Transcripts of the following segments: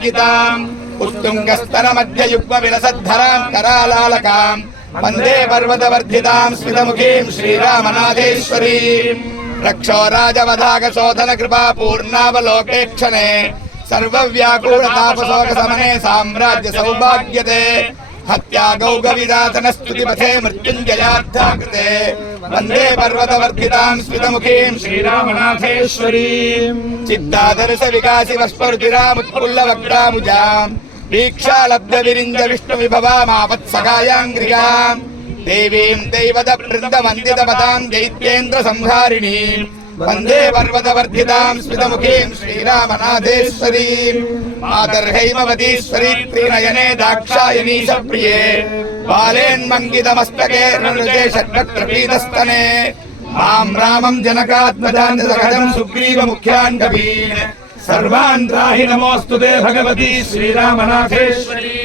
नीलाञ्जिताम् उत्तुङ्गस्तनमध्ययुग्मविलसद्धराम् करालालकाम् वन्दे पर्वतवर्धिताम् स्मितमुखीम् श्रीरामनाथेश्वरीम् रक्षोराजवधागशोधनकृपापूर्णावलोकेक्षणे सर्वव्याकुलतापशोकशमने साम्राज्य सौभाग्यते हत्यागौगविदातनस्तुतिपथे मृत्युञ्जयार्थाकृते वन्दे पर्वतवर्धिताम् स्मितमुखीम् श्रीरामनाथेश्वरीम् चित्तादर्श विकासि वस्फुर्तिरामुत्फुल्लवक्त्रामुजाम् दीक्षालब्धविरिञ्ज विष्णुविभवामापत्सखायाङ्घ्रियाम् देवीम् दैवतवृन्दवन्दितपदाम् दैत्येन्द्रसंहारिणीम् वन्दे पर्वतवर्धिताम् स्मितमुखीम् श्रीरामनाथेश्वरीम् मातर्हैमवतीश्वरी त्रिनयने दाक्षायणीशप्रिये बालेन्मङ्गितमस्तके ऋणुजे षड्वक्त्रपीतस्तने माम् रामम् जनकात्मजान् सखदम् सुग्रीवमुख्यान् कवीन् सर्वान् त्राहि नमोऽस्तुते भगवती श्रीरामनाथेश्वरी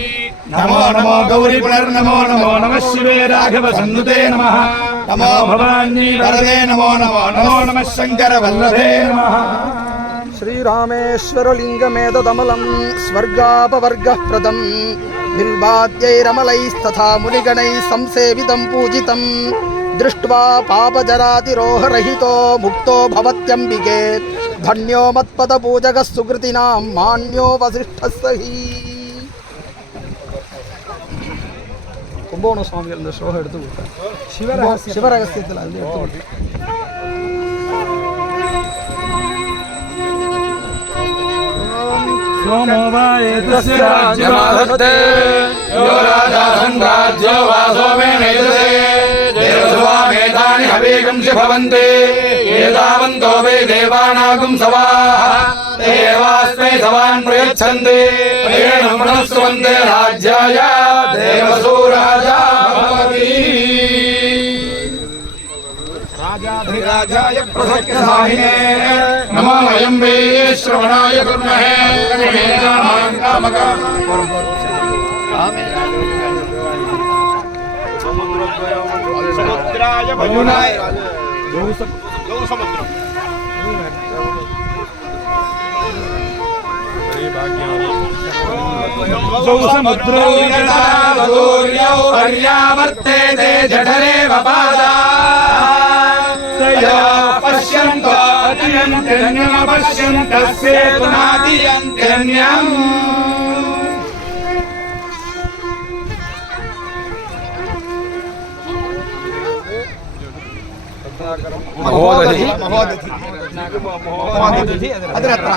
नमो नमो गौरी पुनर्नमो नमो नमः शिवे राघव सन्नुते नमः नमो भवानी वरदे नमो नमो नमो नमः शंकर वल्लभे नमः श्रीरामेश्वरलिङ्गमेतदमलं स्वर्गापवर्गः प्रदं बिल्वाद्यैरमलैस्तथा मुनिगणैः संसेवितं पूजितं दृष्ट्वा पापजरातिरोहरहितो मुक्तो भवत्यम्बिके धन्यो मत्पदपूजकः सुकृतिनां मान्यो वसिष्ठः सही கும்போண சுவாமிகள் இந்த ஸ்லோகம் எடுத்து கொடுத்தார் சிவரகசியத்தில் அது எடுத்து கொடுத்தார் सोमोवायेतस्य राज्यमाधत्ते यो राजासन् राज्यो वासोमेनैतते देवसुवामेतानि हवीगंसि भवन्ति एतावन्तो वै देवानागुं सवाः देवास्मै सवान् प्रयच्छन्ति तेन मनस्वन्ते राज्याय देवसु राजा भवति राजाधिराजाय प्रसक्तसाहिने नमो वयं वै श्रवणाय कुर्महे समुद्राय भयुनाय समुद्रो यथा पर्यावर्तेते जठरे वपादा पश्यन्तो अतियन्त्यन्यमपश्यन्तस्येतु नातियन्त्यन्यम् महोदधि अदरत्र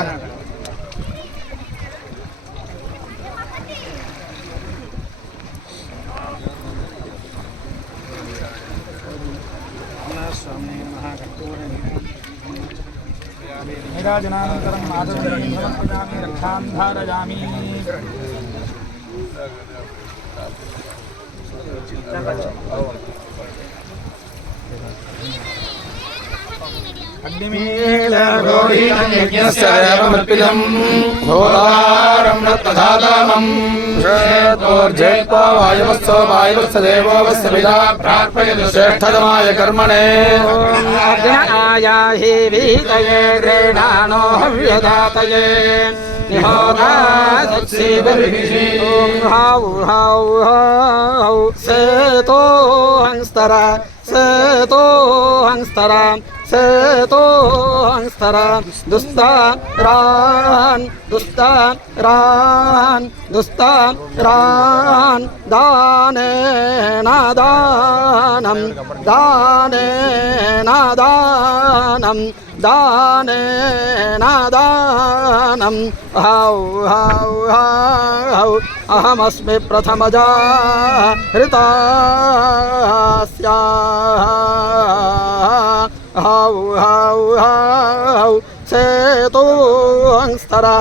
निराजनानन्तरं माधवं समर्पयामि रक्षां धारयामि अग्निमेलरोहिणयज्ञस्यैवमर्पितं घोरारं रत्नधातामं श्रेतोर्जयित्वा वायुवस्सो वायुवस्य देवो वस्य पिता प्रार्पयतु श्रेष्ठतमाय कर्मणे अग्नायाहि वीतये ग्रेणानो हव्यदातये निहोरादत्सीबर्हिषि हौ हौ हौ सेतो हंस्तरा सेतो हंस्तरा सेतो हंस्तरा दुस्तारान् दुस्तारान् दुस्तारान् दानेन दानं दानेन दानं दानेन दानं हौ हौ हौ अहमस्मि प्रथमजा हृतास्या हौ हौ हौ सेतो हंस्तरा